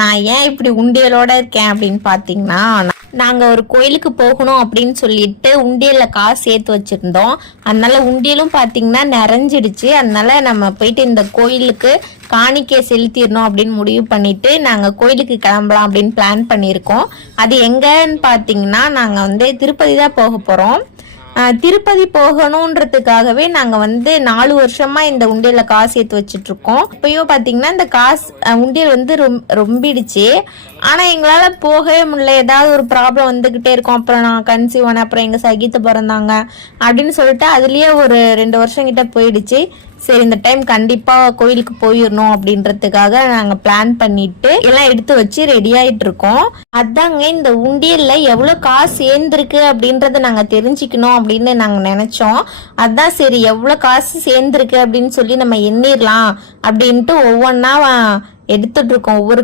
நான் ஏன் இப்படி உண்டியலோட இருக்கேன் அப்படின்னு பார்த்தீங்கன்னா, நாங்கள் ஒரு கோயிலுக்கு போகணும் அப்படின்னு சொல்லிட்டு உண்டியலில் காசு சேர்த்து வச்சுருந்தோம். அதனால உண்டியலும் பார்த்தீங்கன்னா நிறைஞ்சிடுச்சு. அதனால நம்ம போயிட்டு இந்த கோயிலுக்கு காணிக்கை செலுத்திடணும் அப்படின்னு முடிவு பண்ணிட்டு நாங்கள் கோயிலுக்கு கிளம்பலாம் அப்படின்னு பிளான் பண்ணியிருக்கோம். அது எங்கன்னு பார்த்தீங்கன்னா, நாங்கள் வந்து திருப்பதி தான் போக போகிறோம். திருப்பதி போகணுன்றதுக்காகவே நாங்கள் வந்து 4 வருஷமா இந்த உண்டியலில் காசு சேர்த்து வச்சுட்டு இருக்கோம். இப்பயும் பார்த்தீங்கன்னா இந்த காசு உண்டியல் வந்து ரொம்பிடுச்சு. ஆனால் எங்களால் போகவே முடியல. ஏதாவது ஒரு ப்ராப்ளம் வந்துக்கிட்டே இருக்கும். அப்புறம் நான் கன்சீவ் ஆனேன், அப்புறம் எங்கள் சகித்து பிறந்தாங்க அப்படின்னு சொல்லிட்டு அதுலேயே ஒரு 2 வருஷம் கிட்ட போயிடுச்சு. சரி, இந்த டைம் கண்டிப்பாக கோயிலுக்கு போயிடணும் அப்படின்றதுக்காக நாங்கள் பிளான் பண்ணிட்டு எல்லாம் எடுத்து வச்சு ரெடி ஆகிட்டு இருக்கோம். அதாங்க இந்த உண்டியலில் எவ்வளோ காசு சேர்ந்துருக்கு அப்படின்றத நாங்கள் தெரிஞ்சுக்கணும் அப்படின்னு நாங்கள் நினச்சோம். அதான் சரி எவ்வளோ காசு சேர்ந்துருக்கு அப்படின்னு சொல்லி நம்ம எண்ணிடலாம் அப்படின்ட்டு ஒவ்வொன்றா எடுத்துட்டு இருக்கோம். ஒவ்வொரு